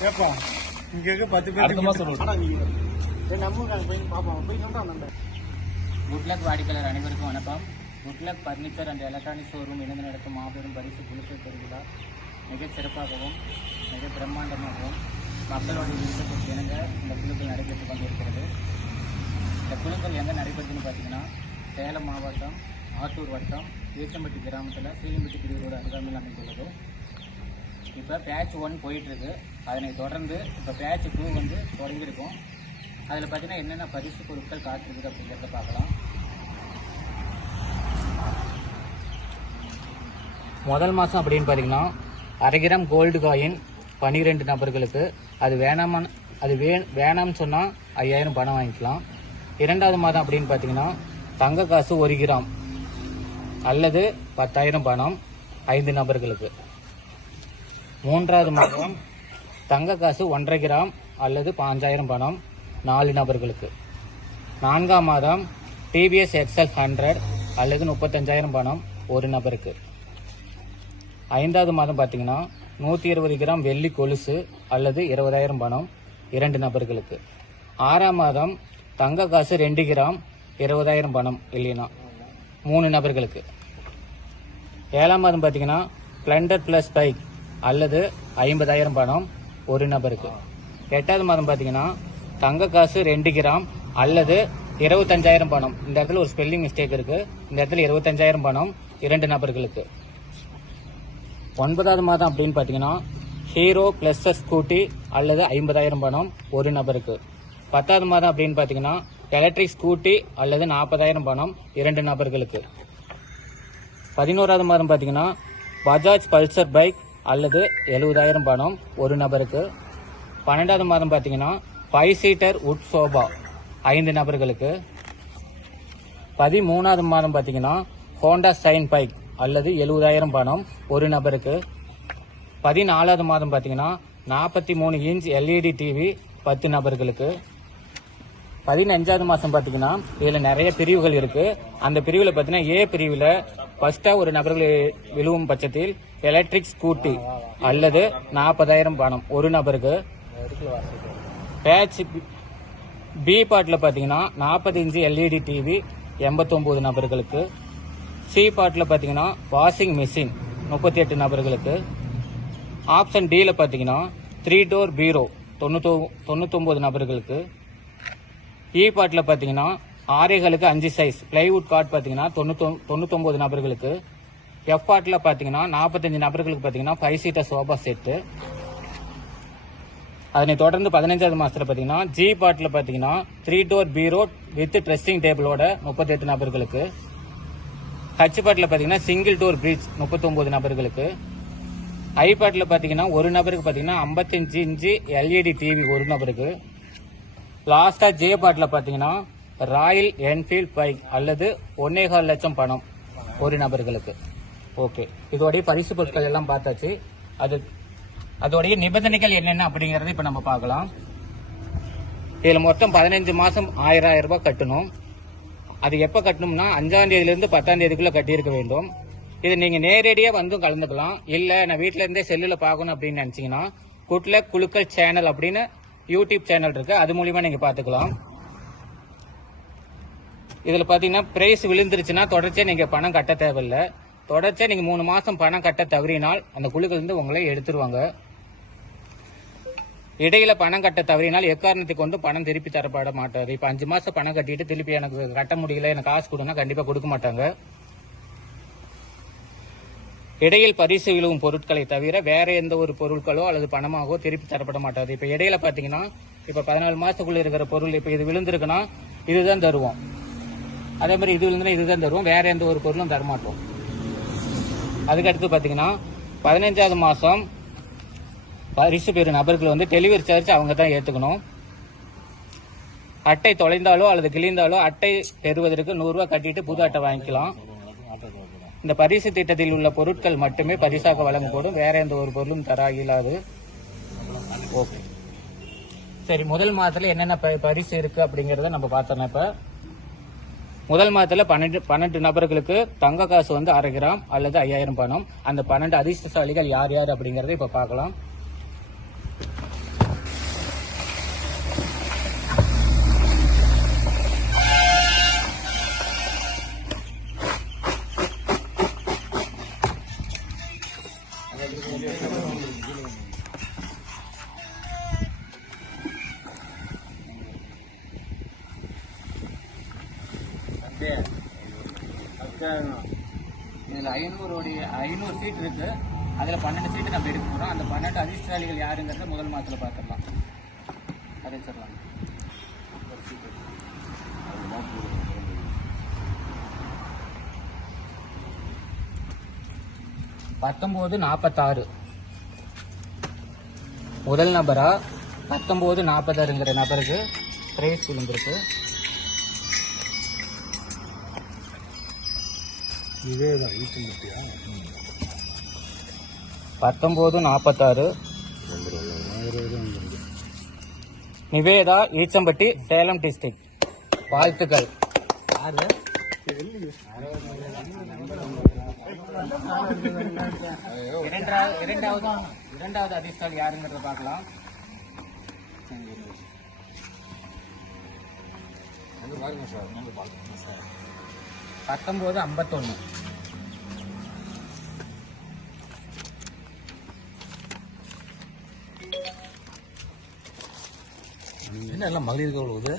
கேப்பா இங்க 10 பேர் அடுத்த மாசம் குட்லக் வாடிக்கையாளர் அனைவருக்கும் வணக்கம். Good luck furniture and electronic showroom இணைந்து நடத்தும் மாபெரும் பரிசு குலுக்கல் பெருவிழா மிகச் சிறப்பாகவும் மிக பிரம்மாண்டமாகவும் மக்களோட விருப்பத்திற்கு இணங்க இந்த குழுக்கள் நடைபெற்றுக் கொண்டிருக்கிறது. இந்த குழுக்கள் எங்கே நடைபெற்றுன்னு பார்த்தீங்கன்னா, சேலம் மாவட்டம் ஆத்தூர் வட்டம் ஈச்சம்பட்டி கிராமத்தில் சீலிம்பட்டி பிரிவு அருகாமையில் அமைந்துள்ளது. இப்போ பேட்ச் 1 போயிட்டுருக்கு. அதனை தொடர்ந்து இப்போ பேட்ச் 2 வந்து தொடங்கியிருக்கும். அதில் பார்த்தீங்கன்னா என்னென்ன பரிசு பொருட்கள் காத்திருக்குது அப்படிங்கிறத பார்க்கலாம். முதல் மாதம் அப்படின்னு பார்த்தீங்கன்னா 1/2 கிராம் கோல்டு காயின் 12 நபர்களுக்கு. அது வேணாம்னு சொன்னால் 5000 பணம் வாங்கிக்கலாம். 2வது மாதம் அப்படின்னு பார்த்தீங்கன்னா தங்க காசு 1 கிராம் அல்லது 10,000 பணம் 5 நபர்களுக்கு. 3வது மாதம் தங்க காசு 1.5 கிராம் அல்லது 5000 பணம் 4 நபர்களுக்கு. 4ஆம் மாதம் டிவிஎஸ் எக்ஸல் 100 அல்லது 35,000 பணம் 1 நபருக்கு. 5வது மாதம் பார்த்தீங்கன்னா 120 கிராம் வெள்ளி கொலுசு அல்லது 20,000 பணம் 2 நபர்களுக்கு. 6ஆம் மாதம் தங்க காசு 2 கிராம் 20,000 பணம் இல்லைன்னா 3 நபர்களுக்கு. 7ஆம் மாதம் பார்த்தீங்கன்னா ஸ்ப்ளெண்டர் பிளஸ் பைக் அல்லது 50,000 பணம் 1 நபருக்கு. 8வது மாதம் பார்த்தீங்கன்னா தங்க காசு 2 கிராம் அல்லது 25,000 பணம். இந்த இடத்துல ஒரு ஸ்பெல்லிங் மிஸ்டேக் இருக்கு. இந்த இடத்துல 25,000 பணம் 2 நபர்களுக்கு. 9வது மாதம் அப்படின்னு பார்த்தீங்கன்னா ஹீரோ பிளஸ் ஸ்கூட்டி அல்லது 50,000 பணம் 1 நபருக்கு. 10வது மாதம் அப்படின்னு பார்த்தீங்கன்னா எலக்ட்ரிக் ஸ்கூட்டி அல்லது 40,000 பணம் 2 நபர்களுக்கு. 11வது மாதம் பார்த்தீங்கன்னா பஜாஜ் பல்சர் பைக் அல்லது 70,000 பணம் 1 நபருக்கு. 12வது மாதம் பார்த்தீங்கன்னா 5 சீட்டர் உட் சோபா 5 நபர்களுக்கு. 13வது மாதம் பார்த்தீங்கன்னா ஹோண்டா சைன் பைக் அல்லது 70,000 பணம் 1 நபருக்கு. 14வது மாதம் பார்த்தீங்கன்னா 43 இன்ச் எல்இடி டிவி 10 நபர்களுக்கு. 15வது மாதம் பார்த்தீங்கன்னா இதில் நிறைய பிரிவுகள் இருக்கு. அந்த பிரிவில் பார்த்தீங்கன்னா ஏ பிரிவில் ஃபர்ஸ்டா ஒரு நபர்கள் விழுவும் பட்சத்தில் எலக்ட்ரிக் ஸ்கூட்டி அல்லது 40,000 பணம் 1 நபருக்கு. பேட்ச் பி பாட்டில் பார்த்தீங்கன்னா 40 இன்ச்சு எல்இடி டிவி 89 நபர்களுக்கு. சி பாட்டில் பார்த்தீங்கன்னா வாஷிங் மிஷின் 38 நபர்களுக்கு. ஆப்ஷன் டியில் பார்த்தீங்கன்னா 3 டோர் பீரோ 99 நபர்களுக்கு. இ பாட்டில் பார்த்தீங்கன்னா ஆரைகளுக்கு 5 சைஸ் பிளைவுட் கார்டு பார்த்தீங்கன்னா 99 நபர்களுக்கு. எஃப் பாட்டில் பார்த்தீங்கன்னா 45 நபர்களுக்கு பார்த்தீங்கன்னா 5 சீட்டர் சோபா செட்டு. அதனை தொடர்ந்து 15வது மாதத்தில் பார்த்தீங்கன்னா ஜி பாட்டில் பார்த்தீங்கன்னா 3 டோர் பீரோ வித் ட்ரெஸ்ஸிங் டேபிளோட 38 நபர்களுக்கு. ஹச் பாட்டில் பார்த்தீங்கன்னா சிங்கிள் டோர் பிரிட்ஜ் 39 நபர்களுக்கு. ஐ பாட்டில் பார்த்தீங்கன்னா ஒரு நபருக்கு பார்த்தீங்கன்னா 55 இன்ச்சு எல்இடி டிவி 1 நபருக்கு. லாஸ்டா ஜே பாட்டில் பார்த்தீங்கன்னா ராயல் என்ஃபீல்ட் பைக் அல்லது 1.25 லட்சம் பணம் 1 நபர்களுக்கு. ஓகே, இதோடைய பரிசு பொருட்கள் எல்லாம் பார்த்தாச்சு. அதோடைய நிபந்தனைகள் என்னென்ன அப்படிங்கறத இப்ப நம்ம பார்க்கலாம். இதுல மொத்தம் 15 மாசம் 1000 ரூபாய் கட்டணும். அது எப்ப கட்டணும்னா 5ஆம் தேதியிலிருந்து 10ஆம் தேதிக்குள்ள கட்டியிருக்க வேண்டும். இது நீங்க நேரடியா வந்து கலந்துக்கலாம். இல்ல நான் வீட்டுல இருந்தே செல்லுல பார்க்கணும் அப்படின்னு நினைச்சீங்கன்னா குட்லக் குழுக்கள் சேனல் அப்படின்னு யூடியூப் சேனல் இருக்கு. அது மூலியமா நீங்க பாத்துக்கலாம். இதுல பாத்தீங்கன்னா பிரைஸ் விழுந்துருச்சுன்னா தொடர்ச்சியா நீங்க பணம் கட்ட தேவையில்லை. தொடர்ச்சியா நீங்க 3 மாசம் பணம் கட்ட தவறினால் அந்த குழுக்கள் இருந்து உங்களை எடுத்துருவாங்க. இடையில பணம் கட்ட தவறினால் எக்காரணத்துக்கு கொண்டு பணம் திருப்பி தரப்பட மாட்டாது. இப்ப 5 மாசம் பணம் கட்டிட்டு திருப்பி எனக்கு கட்ட முடியல, எனக்கு காசு கொடுனா கண்டிப்பா கொடுக்க மாட்டாங்க. இடையில் பரிசு விழுவும் பொருட்களை தவிர வேற எந்த ஒரு பொருட்களோ அல்லது பணமாகவோ திருப்பி தரப்பட மாட்டாது. இப்ப இடையில பாத்தீங்கன்னா இப்ப 14 மாசத்துக்குள்ள இருக்கிற பொருள் இப்ப இது விழுந்திருக்குன்னா இதுதான் தருவோம். அதே மாதிரி இது விழுந்துன்னா இதுதான் தருவோம். வேற எந்த ஒரு பொருளும் தரமாட்டோம். அதுக்கடுத்து பாத்தீங்கன்னா 15வது மாசம் பரிசு பெறும் நபர்கள் வந்து டெலிவரி சார்ஜ் அவங்க தான் ஏத்துக்கணும். அட்டை தொலைந்தாலோ அல்லது கிழிந்தாலோ அட்டை பெறுவதற்கு 100 ரூபாய் கட்டிட்டு புது அட்டை வாங்கிக்கலாம். இந்த பரிசு திட்டத்தில் உள்ள பொருட்கள் மட்டுமே பரிசாக வழங்கப்படும். வேற எந்த ஒரு பொருளும் தர இயலாது. ஓகே, சரி, முதல் மாதத்துல என்னென்ன பரிசு இருக்கு அப்படிங்கறத நம்ம பார்த்தோம். இப்ப முதல் மாதத்துல 12 நபர்களுக்கு தங்க காசு வந்து 1/2 கிராம் அல்லது 5000 பணம். அந்த 12 அதிர்ஷ்டசாலிகள் யார் யார் அப்படிங்கறத இப்ப பார்க்கலாம். 500 சீட் இருக்கு. அதில் 12 சீட்டு நம்ம எடுக்க போகிறோம். அந்த 12 அதிர்ஷ்டசாலிகள் யாருங்கிறத முதல் மாதத்தில் பார்த்துடலாம். அதை சொல்லலாம். ஒரு சீட்டு 1946 முதல் நபரா 1946ங்கிற நபருக்கு பிரைஸ் விழுந்திருக்கு. இதேதான் ஈச்சம்பட்டியா 1946 நிவேதா ஈச்சம்பட்டி சேலம் டிஸ்ட்ரிக்ட். வாழ்த்துக்கள். இரண்டாவது அதிர்ஷ்டால் யாருங்கிறத பார்க்கலாம். 1951 என்ன எல்லாம் மகளிர்கள் உள்ளது.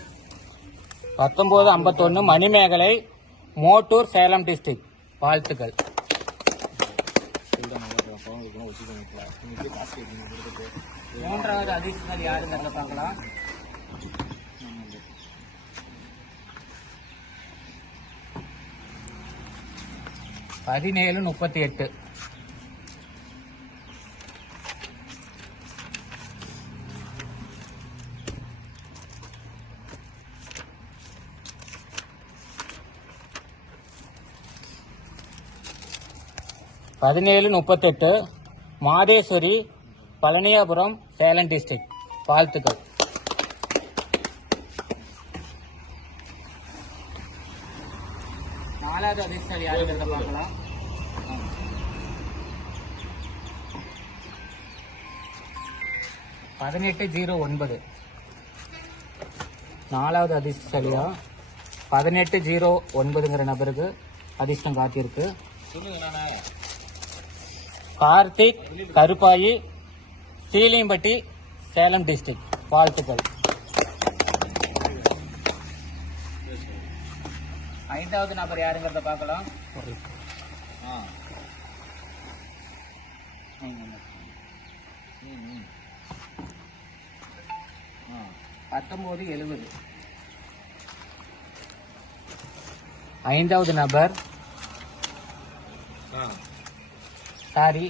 1951 மணிமேகலை மோட்டூர் சேலம் டிஸ்ட்ரிக்ட். வாழ்த்துக்கள். மூன்றாவது அதிர்ஷ்டங்கள் யாருங்கிறத பார்க்கலாம். 1738 1738 மாதேஸ்வரி பழனியாபுரம் சேலம் டிஸ்ட்ரிக்ட். வாழ்த்துக்கள். நாலாவது அதிர்ஷ்டம் யாருங்கிறத பார்க்கலாம். 1809 நாலாவது அதிர்ஷ்டசாலியா 1809ங்கிற நபருக்கு அதிர்ஷ்டம் காத்திருக்கு. கார்த்திக் கருப்பாயி சீலியம்பட்டி சேலம் டிஸ்ட்ரிக்ட். வாழ்த்துக்கள். ஐந்தாவது நபர் யாருங்கிறத பார்க்கலாம். 1970 ஐந்தாவது நபர் சாரி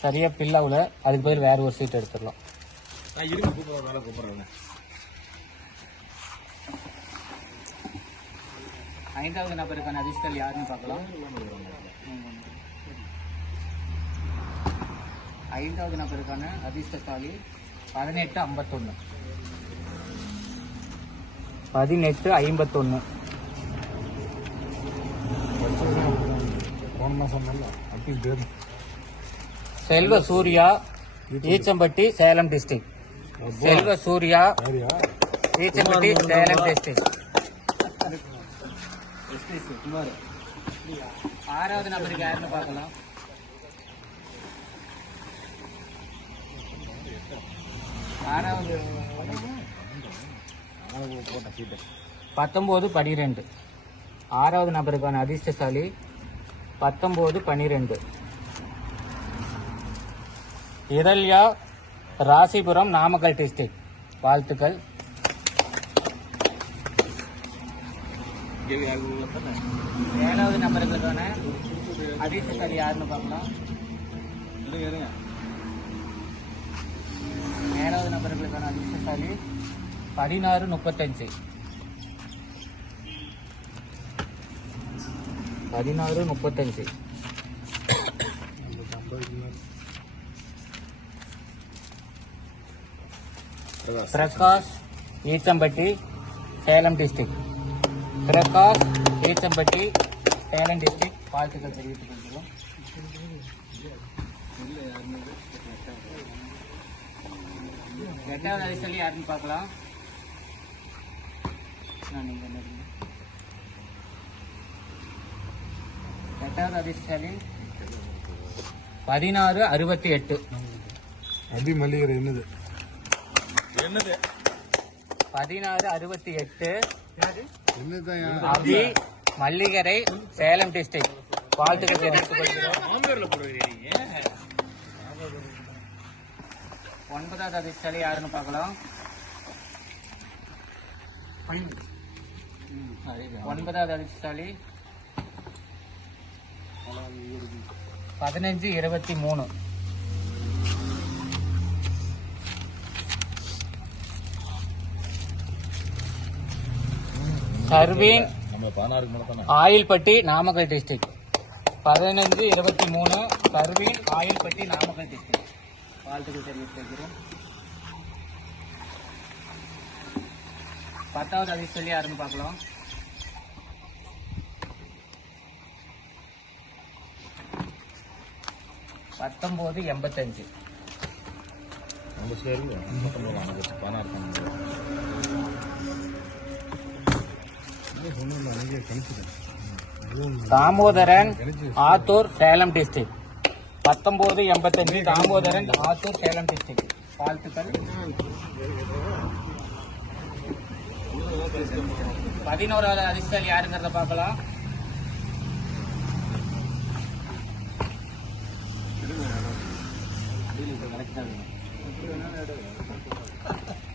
சரியா பில்லாவுல, அதுக்கு பேர் வேற ஒரு சீட் எடுத்துடலாம். ஐந்தாவது நபருக்கான அதிர்ஷ்டம் யாருன்னு பார்க்கலாம். ஐந்தாவது நபருக்கான அதிர்ஷ்டசாலி 1851 1851 செல்வ சூர்யா ஈச்சம்பட்டி சேலம் டிஸ்ட்ரிக்ட். செல்வ சூர்யா ஈச்சம்பட்டி சேலம் டிஸ்ட்ரிக்ட். ஆறாவது நபருக்கு யாருன்னு பார்க்கலாம். ஆறாவது 1912 ஆறாவது நபருக்கான அதிர்ஷ்டசாலி 1912 இதழ்யா ராசிபுரம் நாமக்கல் டிஸ்ட்ரிக்ட். வாழ்த்துக்கள். ஏழாவது நபருக்கான அதிர்ஷ்டசாலி யாருன்னு பார்க்கலாம். ஏழாவது நபர்களுக்கான அதிர்ஷ்டசாலி 1635 1635 பிரகாஷ் ஈச்சம்பட்டி சேலம் டிஸ்ட்ரிக்ட். பிரகாஷ் ஈச்சம்பட்டி சேலம் டிஸ்ட்ரிக்ட். வாழ்த்துக்கள் தெரிவித்துக் கொள்கிறோம். எட்டாவது அதிர்ஷ்டசாலி யாருன்னு பார்க்கலாம். எட்டாவது அதிர்ஷ்டசாலி 1668 அபி மல்லிகரை என்னது 1668 அபி மல்லிகரை சேலம் டிஸ்ட்ரிக்ட். வாழ்த்துக்கள் தெரிவித்துக் கொள்கிறோம். 9வது அதிர்ஷ்டசாலி யாருன்னு பார்க்கலாம். 9வது அதிர்ஷ்டசாலி 15-23. சர்வீன் ஆயில்பட்டி நாமக்கல் டிஸ்ட்ரிக்ட். 15-23 சர்வீன் ஆயில்பட்டி நாமக்கல் டிஸ்ட்ரிக்ட். வாழ்த்துக்கள் தெரிவித்துக்கிறோம். 10வது அதிர்ஷ்டசாலி யாருன்னு பார்க்கலாம். 19-85. தாமோதரன் ஆத்தூர் சேலம் டிஸ்ட்ரிக்ட். 19-85 தாமோதரன் ஆத்தூர் சேலம் டிஸ்ட்ரிக்ட். வாழ்த்துக்கள். 11வது அதிர்ஷ்டசாலி யாருங்கிறத பார்க்கலாம்.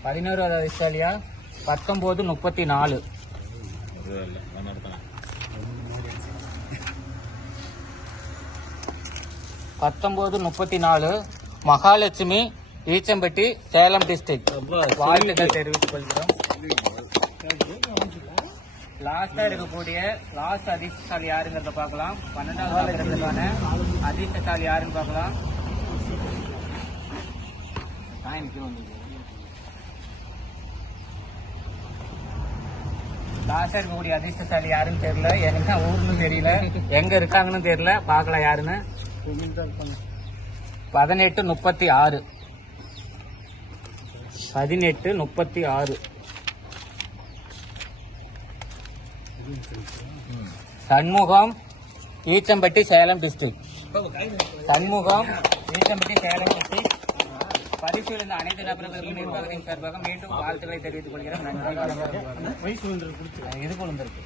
11வது அதிர்ஷ்டசாலியா 19-34. 19-34 மகாலட்சுமி ஈச்சம்பட்டி சேலம் டிஸ்ட்ரிக்ட். வாழ்த்துக்கள் தெரிவித்துக் கொள்கிறோம். லாஸ்டா இருக்கக்கூடிய லாஸ்ட் அதிர்ஷ்டசாலி யாருங்கிறத பார்க்கலாம். 12வது அதிர்ஷ்டசாலி யாருன்னு பார்க்கலாம். லாஸ்டா இருக்கக்கூடிய அதிர்ஷ்டசாலி யாருன்னு தெரியல. எனக்கு ஊர்னு தெரியல, எங்க இருக்காங்கன்னு தெரியல. பார்க்கலாம் யாருன்னு. 18-36. 18-36 சண்முகம் ஈச்சம்பட்டி சேலம் டிஸ்ட்ரிக்ட். சண்முகம் ஈச்சம்பட்டி சேலம் டிஸ்ட்ரிக்ட். பரிசீலித்த அனைத்து நபர்களுக்கும் நிர்வாகத்தின் சார்பாக மீண்டும் வாழ்த்துக்களை தெரிவித்துக் கொள்கிறேன். நன்றி. இது கொண்டிருக்கு.